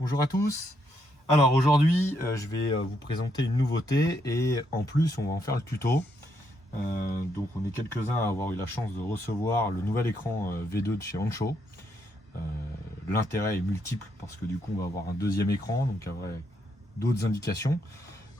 Bonjour à tous. Alors aujourd'hui, je vais vous présenter une nouveauté et en plus, on va en faire le tuto. Donc on est quelques-uns à avoir eu la chance de recevoir le nouvel écran V2 de chez Ancho. Euh, L'intérêt est multiple parce que du coup, on va avoir un deuxième écran, donc avec d'autres indications.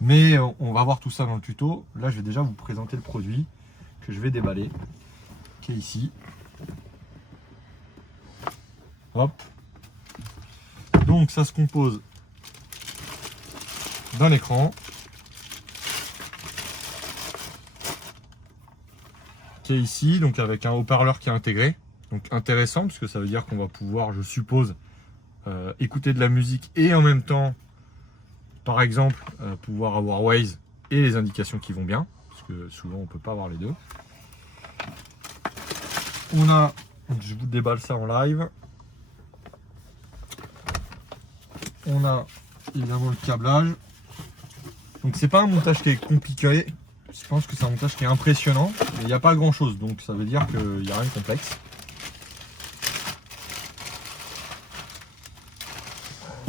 Mais on va voir tout ça dans le tuto. Là, je vais déjà vous présenter le produit que je vais déballer, qui est ici. Hop. Donc ça se compose d'un écran qui est ici, donc avec un haut-parleur qui est intégré. Donc intéressant parce que ça veut dire qu'on va pouvoir, je suppose, écouter de la musique et en même temps, par exemple, pouvoir avoir Waze et les indications qui vont bien, parce que souvent on peut pas avoir les deux. On a, je vous déballe ça en live. On a évidemment le câblage. Donc c'est pas un montage qui est compliqué. Je pense que c'est un montage qui est impressionnant, mais il n'y a pas grand chose, donc ça veut dire qu'il n'y a rien de complexe.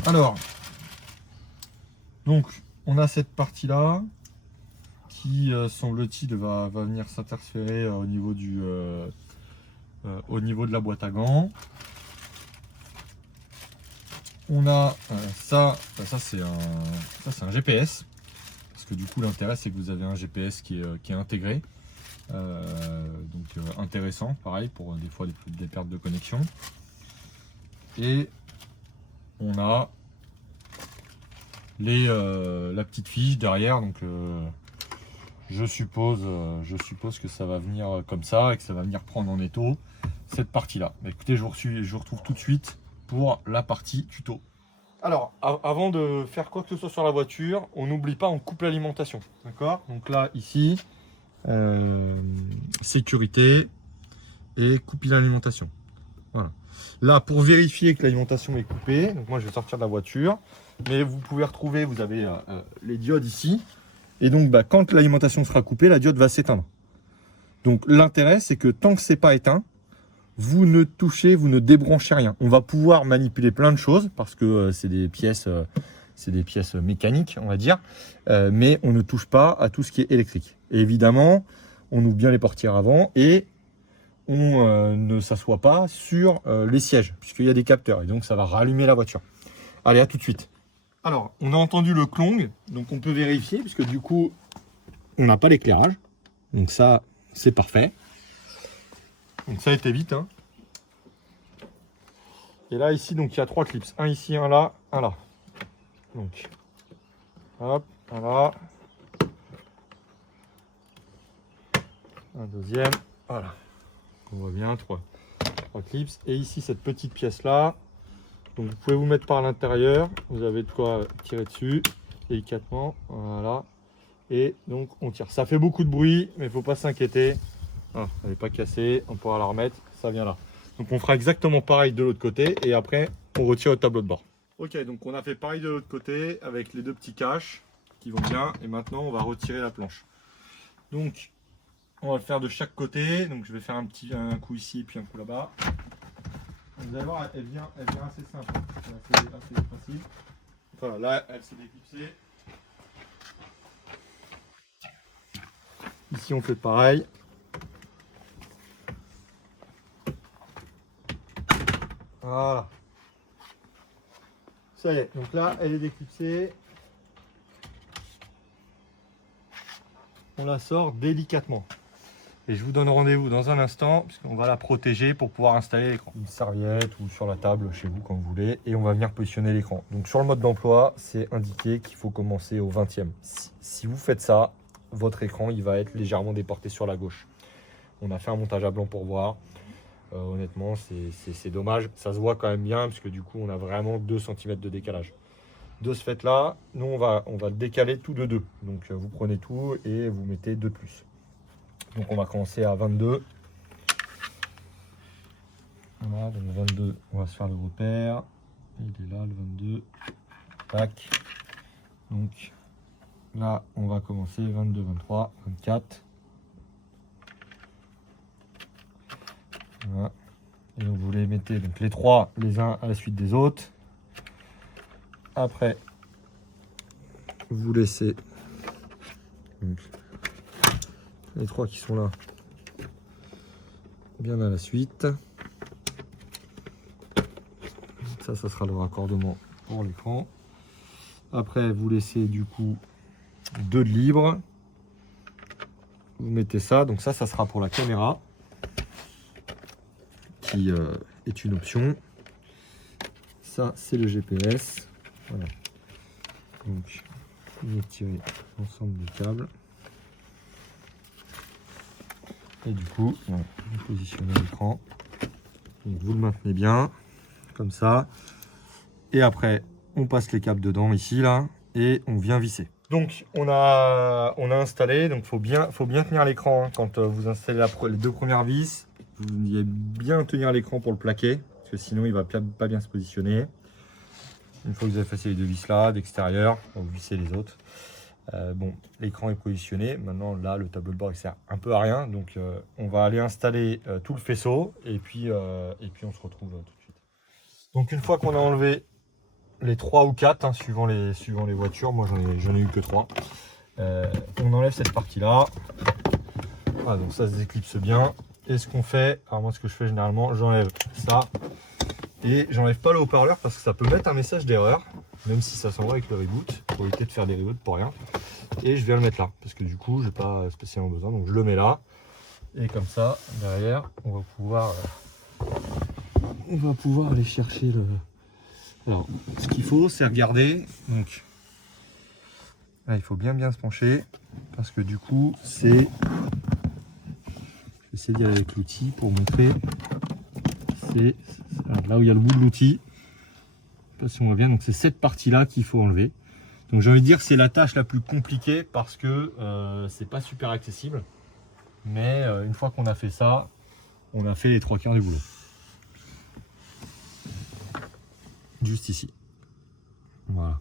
Alors, donc on a cette partie là qui semble-t-il va venir s'interférer au niveau de la boîte à gants. On a ça c'est un GPS, parce que du coup l'intérêt c'est que vous avez un GPS qui est intégré. Donc intéressant, pareil pour des fois des pertes de connexion. Et on a la petite fiche derrière, donc je suppose que ça va venir comme ça et que ça va venir prendre en étau cette partie là. Mais écoutez, je vous retrouve tout de suite pour la partie tuto. Alors, avant de faire quoi que ce soit sur la voiture, on n'oublie pas, on coupe l'alimentation. D'accord? Donc là, ici, sécurité et couper l'alimentation. Voilà. Là, pour vérifier que l'alimentation est coupée, donc moi je vais sortir de la voiture, mais vous pouvez retrouver, vous avez les diodes ici, et donc quand l'alimentation sera coupée, la diode va s'éteindre. Donc l'intérêt, c'est que tant que c'est pas éteint, vous ne touchez, vous ne débranchez rien. On va pouvoir manipuler plein de choses parce que c'est des pièces mécaniques, on va dire, mais on ne touche pas à tout ce qui est électrique. Et évidemment, on ouvre bien les portières avant et on ne s'assoit pas sur les sièges puisqu'il y a des capteurs et donc ça va rallumer la voiture. Allez, à tout de suite. Alors, on a entendu le clong, donc on peut vérifier puisque du coup, on n'a pas l'éclairage. Donc ça, c'est parfait. Donc ça a été vite, hein. Et là, ici, donc il y a 3 clips. Un ici, un là, un là. Donc, hop, un là. Un deuxième. Voilà. On voit bien, 3 clips. Et ici, cette petite pièce-là. Donc, vous pouvez vous mettre par l'intérieur. Vous avez de quoi tirer dessus délicatement. Voilà. Et donc, on tire. Ça fait beaucoup de bruit, mais il ne faut pas s'inquiéter. Ah, elle n'est pas cassée. On pourra la remettre. Ça vient là. Donc on fera exactement pareil de l'autre côté et après on retire le tableau de bord. Ok, donc on a fait pareil de l'autre côté avec les deux petits caches qui vont bien et maintenant on va retirer la planche. Donc on va le faire de chaque côté. Donc je vais faire un coup ici et puis un coup là-bas. Vous allez voir, elle vient assez simple, c'est assez facile. Voilà, là elle s'est déclipsée. Ici on fait pareil. Voilà. Ça y est, donc là, elle est déclipsée. On la sort délicatement. Et je vous donne rendez-vous dans un instant, puisqu'on va la protéger pour pouvoir installer l'écran. Une serviette ou sur la table, chez vous, quand vous voulez. Et on va venir positionner l'écran. Donc sur le mode d'emploi, c'est indiqué qu'il faut commencer au 20e. Si vous faites ça, votre écran, il va être légèrement déporté sur la gauche. On a fait un montage à blanc pour voir. Honnêtement, c'est dommage. Ça se voit quand même bien, parce que du coup, on a vraiment 2 cm de décalage. De ce fait là, nous on va le décaler tout de 2. Donc vous prenez tout et vous mettez 2 de plus. Donc on va commencer à 22. Voilà, donc 22, on va se faire le repère. Il est là le 22. Tac. Donc là on va commencer 22, 23, 24. Voilà. Et donc vous les mettez donc les 3 les uns à la suite des autres. Après, vous laissez donc, les 3 qui sont là bien à la suite. Ça sera le raccordement pour l'écran. Après, vous laissez du coup 2 de libre. Vous mettez ça, donc ça sera pour la caméra qui est une option. Ça, c'est le GPS. Voilà. Donc, vous tirez l'ensemble des câbles. Et du coup, voilà, vous positionnez l'écran. Vous le maintenez bien, comme ça. Et après, on passe les câbles dedans, ici, là, et on vient visser. Donc, on a installé, donc faut bien tenir l'écran hein, quand vous installez les 2 premières vis. Vous devez bien tenir l'écran pour le plaquer, parce que sinon, il ne va pas bien se positionner. Une fois que vous avez passé les 2 vis là, d'extérieur, vous vissez les autres. Bon, l'écran est positionné. Maintenant, là, le tableau de bord il sert un peu à rien. Donc, on va aller installer tout le faisceau et puis on se retrouve tout de suite. Donc, une fois qu'on a enlevé les 3 ou 4, hein, suivant les voitures, moi j'en ai eu que 3. On enlève cette partie-là. Voilà, donc ça se déclipse bien. Et ce qu'on fait, alors moi, ce que je fais généralement, j'enlève ça. Et j'enlève pas le haut-parleur parce que ça peut mettre un message d'erreur, même si ça s'envoie avec le reboot, pour éviter de faire des reboots pour rien. Et je viens le mettre là, parce que du coup, j'ai pas spécialement besoin, donc je le mets là. Et comme ça, derrière, on va pouvoir aller chercher le... Alors, ce qu'il faut, c'est regarder. Donc, là, il faut bien se pencher, parce que du coup, c'est... Je vais essayer d'y aller avec l'outil pour montrer. C'est là où il y a le bout de l'outil. Je sais pas si on voit bien, donc c'est cette partie-là qu'il faut enlever. Donc j'ai envie de dire c'est la tâche la plus compliquée parce que c'est pas super accessible. Mais une fois qu'on a fait ça, on a fait les 3 quarts du boulot. Juste ici. Voilà.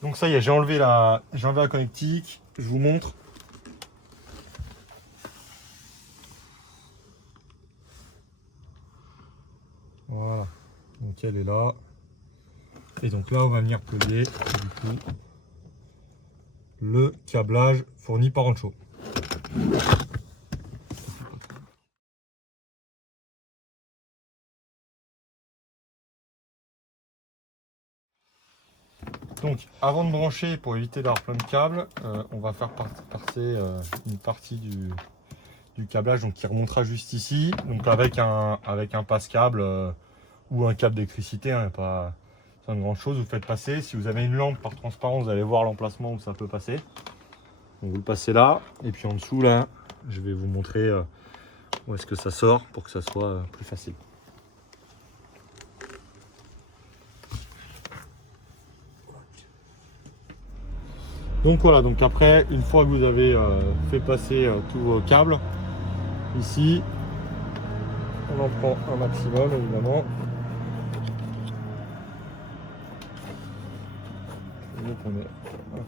Donc ça y est, j'ai enlevé la connectique. Je vous montre. Voilà. Donc elle est là. Et donc là, on va venir plugger du coup le câblage fourni par Rancho. Donc, avant de brancher, pour éviter d'avoir plein de câbles, on va faire passer une partie du câblage donc, qui remontera juste ici. Donc avec un passe-câble ou un câble d'électricité, hein, pas une grande chose, vous faites passer. Si vous avez une lampe par transparence, vous allez voir l'emplacement où ça peut passer. Donc vous le passez là, et puis en dessous là, je vais vous montrer où est-ce que ça sort pour que ça soit plus facile. Donc voilà, donc après, une fois que vous avez fait passer tous vos câbles, ici, on en prend un maximum évidemment. Donc on met un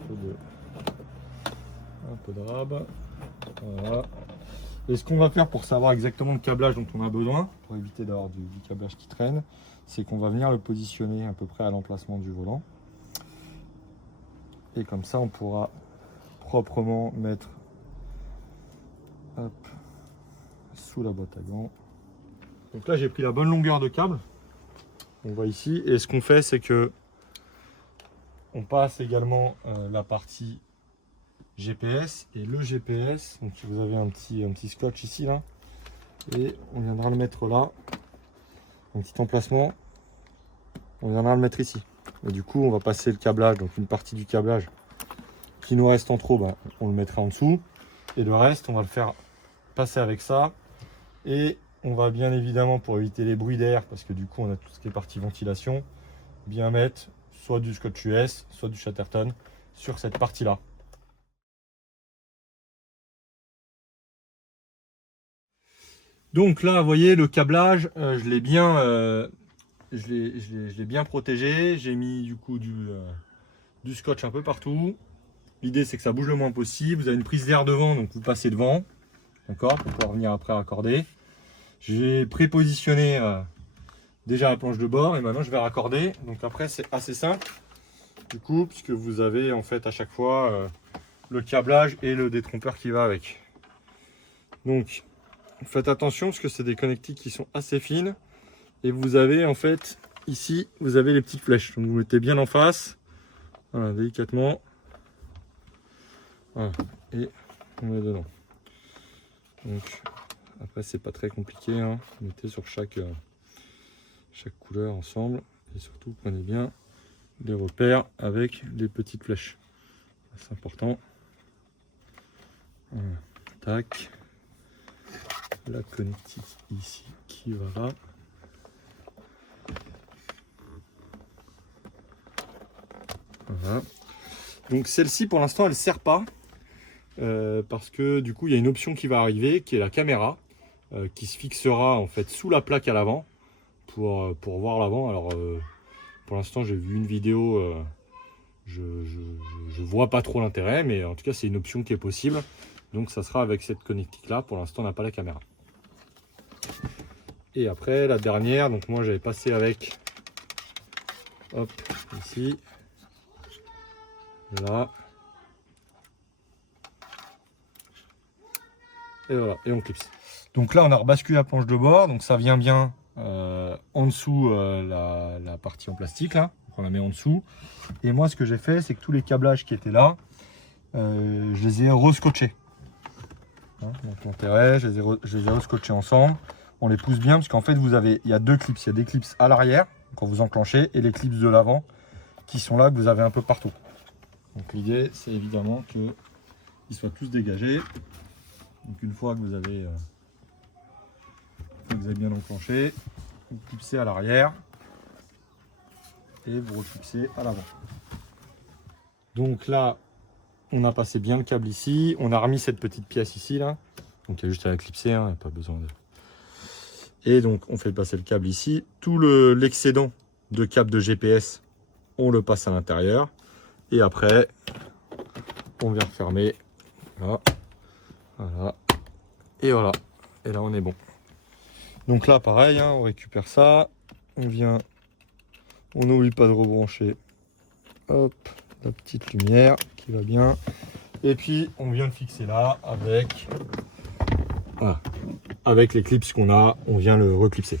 peu de rab. Voilà. Et ce qu'on va faire pour savoir exactement le câblage dont on a besoin, pour éviter d'avoir du câblage qui traîne, c'est qu'on va venir le positionner à peu près à l'emplacement du volant. Et comme ça, on pourra proprement mettre sous la boîte à gants. Donc là, j'ai pris la bonne longueur de câble. On voit ici. Et ce qu'on fait, c'est que on passe également la partie GPS et le GPS. Donc vous avez un petit scotch ici là. Et on viendra le mettre là. Un petit emplacement. On viendra le mettre ici. Et du coup, on va passer le câblage, donc une partie du câblage qui nous reste en trop, bah, on le mettra en dessous. Et le reste, on va le faire passer avec ça. Et on va bien évidemment, pour éviter les bruits d'air, parce que du coup, on a tout ce qui est partie ventilation, bien mettre soit du scotch US, soit du Chatterton sur cette partie-là. Donc là, vous voyez, le câblage, je l'ai bien... je l'ai bien protégé, j'ai mis du coup du scotch un peu partout. L'idée c'est que ça bouge le moins possible. Vous avez une prise d'air devant, donc vous passez devant, d'accord, pour pouvoir venir après raccorder. J'ai prépositionné déjà la planche de bord et maintenant je vais raccorder. Donc après c'est assez simple. du coup, puisque vous avez en fait à chaque fois le câblage et le détrompeur qui va avec. Donc faites attention parce que c'est des connectiques qui sont assez fines. Et vous avez en fait ici, vous avez les petites flèches. Donc vous mettez bien en face, voilà, délicatement. Voilà, et on met dedans. Donc après c'est pas très compliqué, hein. Vous mettez sur chaque couleur ensemble. Et surtout prenez bien des repères avec les petites flèches. C'est important. Voilà. Tac. La connectique ici qui va là. Voilà. Donc celle-ci pour l'instant elle ne sert pas parce que du coup il y a une option qui va arriver qui est la caméra qui se fixera en fait sous la plaque à l'avant pour voir l'avant. Alors pour l'instant j'ai vu une vidéo, je vois pas trop l'intérêt, mais en tout cas c'est une option qui est possible. Donc ça sera avec cette connectique là. Pour l'instant on n'a pas la caméra. Et après la dernière, donc moi j'avais passé avec, hop, ici, là, et voilà, et on clipse. Donc là on a rebasculé la planche de bord, donc ça vient bien en dessous la partie en plastique là, donc on la met en dessous. Et moi ce que j'ai fait, c'est que tous les câblages qui étaient là, je les ai rescotchés. Hein, donc l'intérêt, je les ai rescotchés ensemble. On les pousse bien parce qu'en fait il y a deux clips, il y a des clips à l'arrière quand vous enclenchez et les clips de l'avant qui sont là que vous avez un peu partout. Donc l'idée c'est évidemment qu'ils soient tous dégagés. Donc une fois que vous avez bien enclenché, vous clipsez à l'arrière et vous reclipsez à l'avant. Donc là on a passé bien le câble ici, on a remis cette petite pièce ici là, donc il y a juste à la clipser, hein, il n'y a pas besoin de... Et donc on fait passer le câble ici, tout l'excédent de câble de GPS on le passe à l'intérieur et après on vient refermer là, voilà, et voilà, et là on est bon. Donc là pareil, hein, on récupère ça, on vient, on n'oublie pas de rebrancher, hop, la petite lumière qui va bien, et puis on vient le fixer là avec, voilà, avec les clips qu'on a, on vient le reclipser.